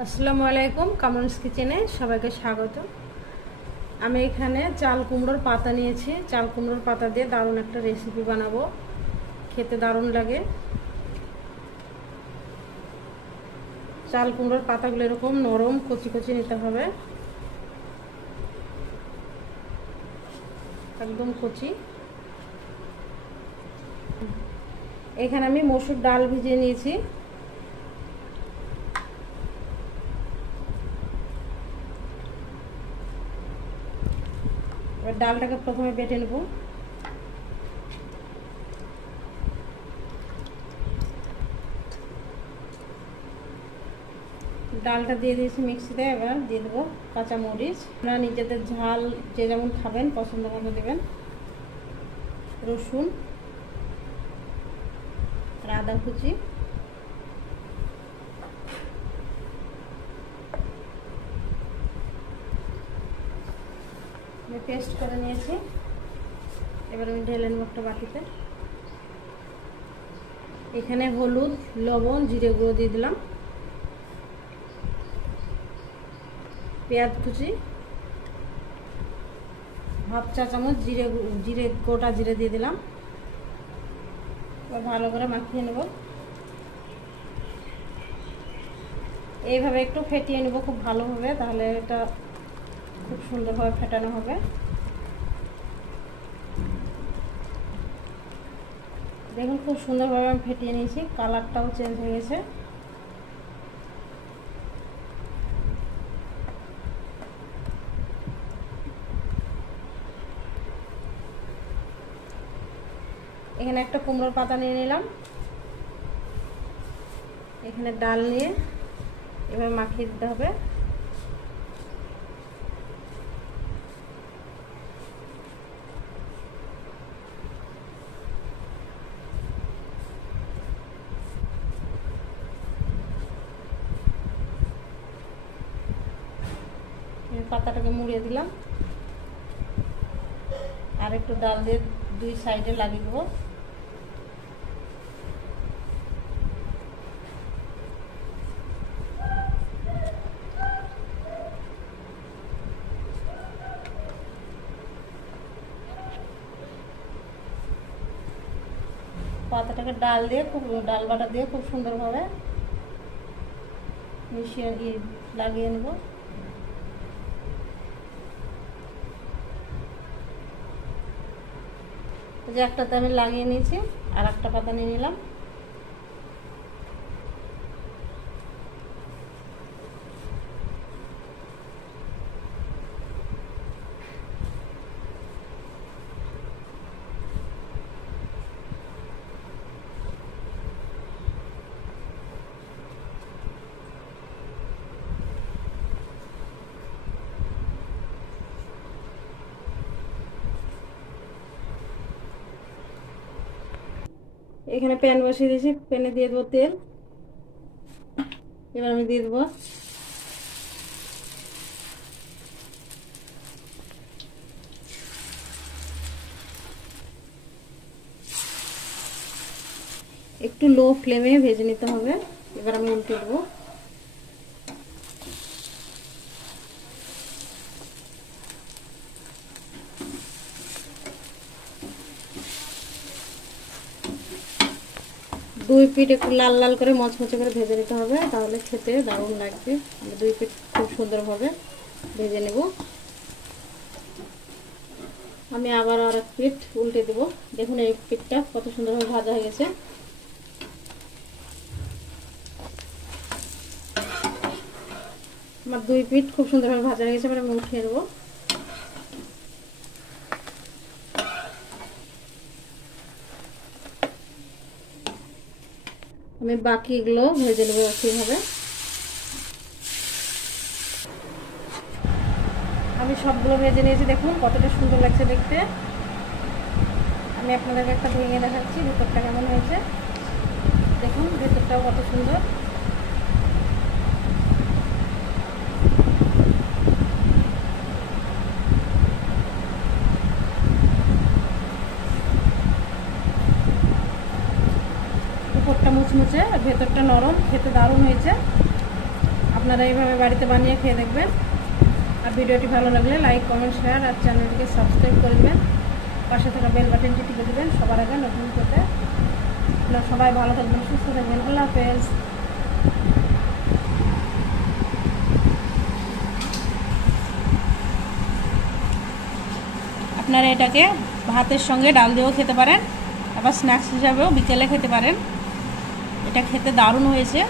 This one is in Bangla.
আসসালামু আলাইকুম, কামরানস কিচেনে সবাইকে স্বাগত। আমি এখানে চাল কুমড়োর পাতা নিয়েছি। চাল কুমড়োর পাতা দিয়ে দারুণ একটা রেসিপি বানাবো, খেতে দারুণ লাগে। চাল কুমড়োর পাতাগুলো এরকম নরম কচি কচি নিতে হবে, একদম কচি। এখানে আমি মসুর ডাল ভিজিয়ে নিয়েছি। এবার ডালটাকে প্রথমে বেটে নেব। ডালটা দিয়ে দিয়েছি মিক্সিতে। এবার দিয়ে দেবো কাঁচামরিচ। আপনারা নিজেদের ঝাল যে যেমন খাবেন পছন্দ মতো দেবেন। রসুন আর আদা কুচি, পেস্ট করে নিয়েছি। এবার আমি ঢেলে নেব একটা বাটিতে। এখানে হলুদ, লবণ, জিরে গুঁড়ো দিয়ে দিলাম। পেঁয়াজ কুচি, হাফ চা চামচ গোটা জিরে দিয়ে দিলাম। এবার ভালো করে মাখিয়ে নেব। এইভাবে একটু ফেটিয়ে নেব খুব ভালোভাবে, তাহলে এটা খুব সুন্দরভাবে ফেটানো হবে। দেখুন খুব সুন্দরভাবে আমি ফেটিয়ে নিয়েছি, কালারটাও চেঞ্জ হয়ে গেছে। এখানে একটা কুমড়োর পাতা নিয়ে নিলাম। এখানে ডাল নিয়ে এবার মাখিয়ে দিতে হবে। পাতাটাকে মুড়িয়ে দিলাম, আর একটু ডাল দিয়ে দুই সাইডে লাগিয়ে দেবো। পাতাটাকে ডাল বাটা দিয়ে খুব সুন্দরভাবে মিশিয়ে লাগিয়ে নেব। যে একটাতে আমি লাগিয়ে নিয়েছি, আর একটা পাতা নিয়ে নিলাম। এখানে প্যান বসিয়ে দিয়েছি, প্যানে দিয়ে দেবো তেল। এবার আমি দিয়ে দেবো একটু লো ফ্লেমে ভেজে নিতে হবে। এবার আমি উল্টে দেবো। দুই পিঠ একটু লাল লাল করে মচমচে করে ভেজে নিতে হবে, তাহলে খেতে দারুণ লাগবে। আমি দুই পিঠ খুব সুন্দরভাবে ভেজে নেব। আমি আবার আর এক পিঠ উল্টে দেব। দেখুন এই পিঠটা কত সুন্দরভাবে ভাজা হয়ে গেছে। আমার দুই পিঠ খুব সুন্দরভাবে ভাজা হয়ে গেছে। এবার আমি উঠিয়ে নেব। আমি বাকিগুলো ভেজে নেব একইভাবে। আমি সবগুলো ভেজে নিয়েছি, দেখুন কতটা সুন্দর লাগছে দেখতে। আমি আপনাদেরকে একটা ভেঙে দেখাচ্ছি ভেতরটা কেমন হয়েছে। দেখুন ভেতরটাও কত সুন্দর। উপরটা মুচমুচে আর ভেতরটা নরম, খেতে দারুণ হয়েছে। আপনারা এইভাবে বাড়িতে বানিয়ে খেয়ে দেখবেন। আর ভিডিওটি ভালো লাগলে লাইক, কমেন্ট, শেয়ার আর চ্যানেলটিকে সাবস্ক্রাইব করে দেবেন। পাশে থাকা বেল বাটনটি টিপে দেবেন সবার আগে নতুন করতে। আপনারা সবাই ভালো থাকবেন, সুস্থ থাকবেন। আল্লাহ হাফেজ। আপনারা এটাকে ভাতের সঙ্গে ডাল দিয়েও খেতে পারেন, আবার স্ন্যাক্স হিসাবেও বিকেলে খেতে পারেন। এটা খেতে দারুণ হয়েছে।